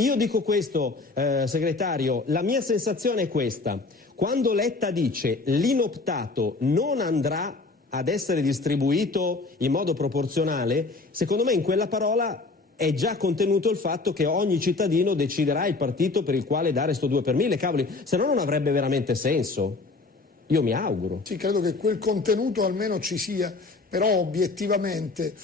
Io dico questo, segretario, la mia sensazione è questa: quando Letta dice l'inoptato non andrà ad essere distribuito in modo proporzionale, secondo me in quella parola è già contenuto il fatto che ogni cittadino deciderà il partito per il quale dare sto 2 per 1000, cavoli, se no non avrebbe veramente senso. Io mi auguro. Sì, credo che quel contenuto almeno ci sia, però obiettivamente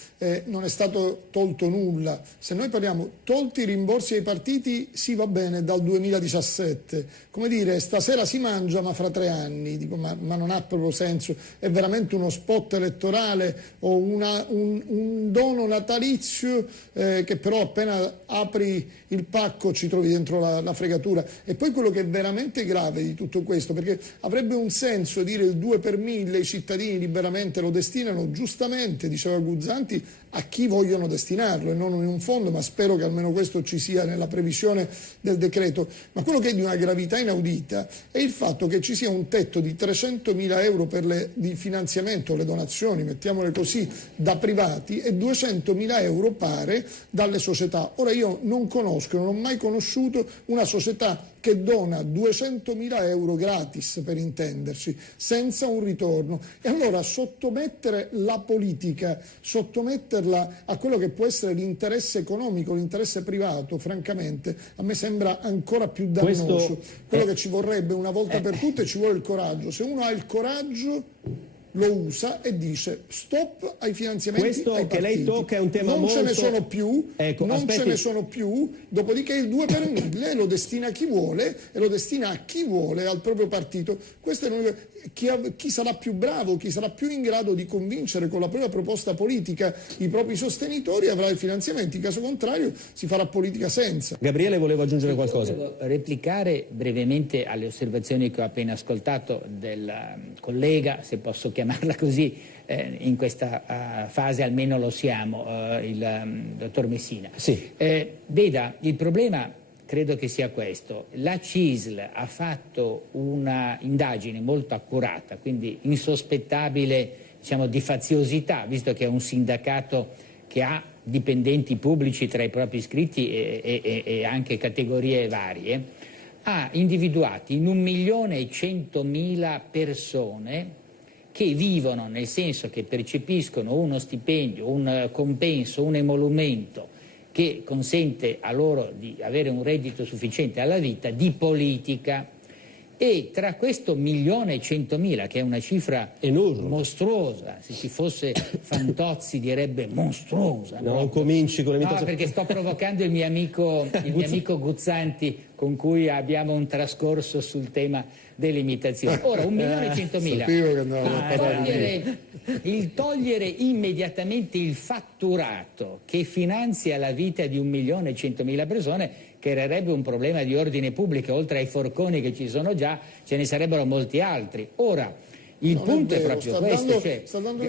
non è stato tolto nulla. Se noi parliamo tolti i rimborsi ai partiti, sì, va bene, dal 2017. Come dire, stasera si mangia ma fra 3 anni, dico, ma non ha proprio senso. È veramente uno spot elettorale o un dono natalizio che però appena apri il pacco ci trovi dentro la fregatura. E poi quello che è veramente grave di tutto questo, perché avrebbe un senso dire il 2 per 1000, i cittadini liberamente lo destinano, giustamente, diceva Guzzanti, a chi vogliono destinarlo e non in un fondo, ma spero che almeno questo ci sia nella previsione del decreto. Ma quello che è di una gravità inaudita è il fatto che ci sia un tetto di 300.000 euro di finanziamento, le donazioni, mettiamole così, da privati e 200.000 euro pare dalle società. Ora io non conosco, non ho mai conosciuto una società che dona 200.000 euro gratis, per intenderci, senza un ritorno. E allora sottomettere la politica, sottometterla a quello che può essere l'interesse economico, l'interesse privato, francamente, a me sembra ancora più dannoso. Quello che ci vorrebbe una volta per tutte, ci vuole il coraggio. Se uno ha il coraggio, lo usa e dice stop ai finanziamenti questo ai che partiti. lei tocca è un tema non molto... ce ne sono più, ecco, non aspetti. ce ne sono più, dopodiché il 2 per 1000 lo destina a chi vuole e lo destina a chi vuole, al proprio partito. Questo è chi sarà più bravo, chi sarà più in grado di convincere con la propria proposta politica i propri sostenitori avrà i finanziamenti, in caso contrario si farà politica senza. Gabriele, volevo aggiungere qualcosa. Volevo replicare brevemente alle osservazioni che ho appena ascoltato del collega, se posso chiamarla così, in questa fase almeno lo siamo, il dottor Messina. Sì. Veda, il problema credo che sia questo: la CISL ha fatto una indagine molto accurata, quindi insospettabile, diciamo, di faziosità, visto che è un sindacato che ha dipendenti pubblici tra i propri iscritti e anche categorie varie, ha individuato in 1.100.000 persone che vivono, nel senso che percepiscono uno stipendio, un compenso, un emolumento che consente a loro di avere un reddito sufficiente alla vita, di politica. E tra questo 1.100.000, che è una cifra enorme, mostruosa, se ci fosse Fantozzi direbbe mostruosa. No, non cominci con le No, perché sto provocando il mio amico Guzzanti, con cui abbiamo un trascorso sul tema delle imitazioni. Ora, 1.100.000. Il togliere immediatamente il fatturato che finanzia la vita di 1.100.000 persone creerebbe un problema di ordine pubblico. Oltre ai forconi che ci sono già, ce ne sarebbero molti altri. Ora, il punto è proprio questo, cioè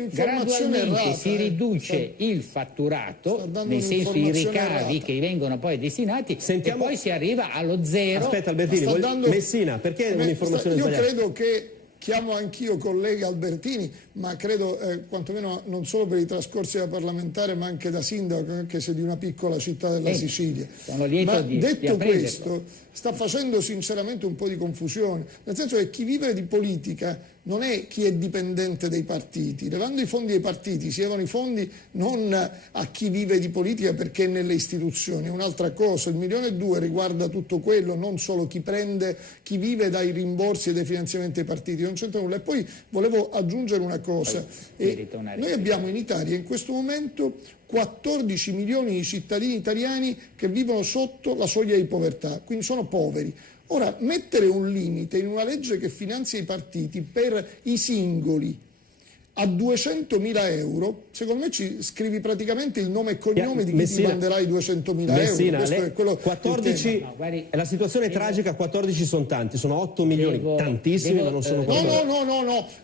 gradualmente si riduce il fatturato, nel senso i ricavi che vengono poi destinati, e poi si arriva allo zero. Aspetta Albertini, Messina, perché un'informazione sbagliata? Io credo che, chiamo anch'io collega Albertini, ma credo quantomeno non solo per i trascorsi da parlamentare ma anche da sindaco, anche se di una piccola città della Sicilia. Sono lieto ma di detto questo, sta facendo sinceramente un po' di confusione, nel senso che chi vive di politica non è chi è dipendente dei partiti. Levando i fondi ai partiti si levano i fondi non a chi vive di politica perché è nelle istituzioni, è un'altra cosa. Il 1,2 milioni riguarda tutto quello, non solo chi vive dai rimborsi e dai finanziamenti ai partiti, non c'entra nulla. E poi volevo aggiungere una cosa, noi abbiamo in Italia in questo momento 14 milioni di cittadini italiani che vivono sotto la soglia di povertà, quindi sono poveri. Ora, mettere un limite in una legge che finanzia i partiti per i singoli a 200.000 euro, secondo me ci scrivi praticamente il nome e cognome di chi ti manderà i 200.000 euro. Questo è quello 14, la situazione è tragica, 14 sono tanti, sono 8 milioni, tantissimi, ma non sono 14.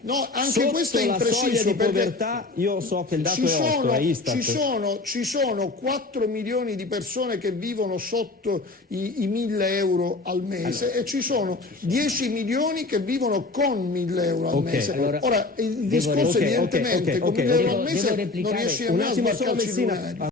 No, anche sotto questo è la impreciso. Soglia di povertà, io so che il dato è 8, è Istat. Ci sono 4 milioni di persone che vivono sotto i 1.000 euro al mese, e ci sono 10 milioni che vivono con 1.000 euro al mese. Ora, il discorso evidentemente con 1.000 euro al mese non riesci a sbarcarci lunari.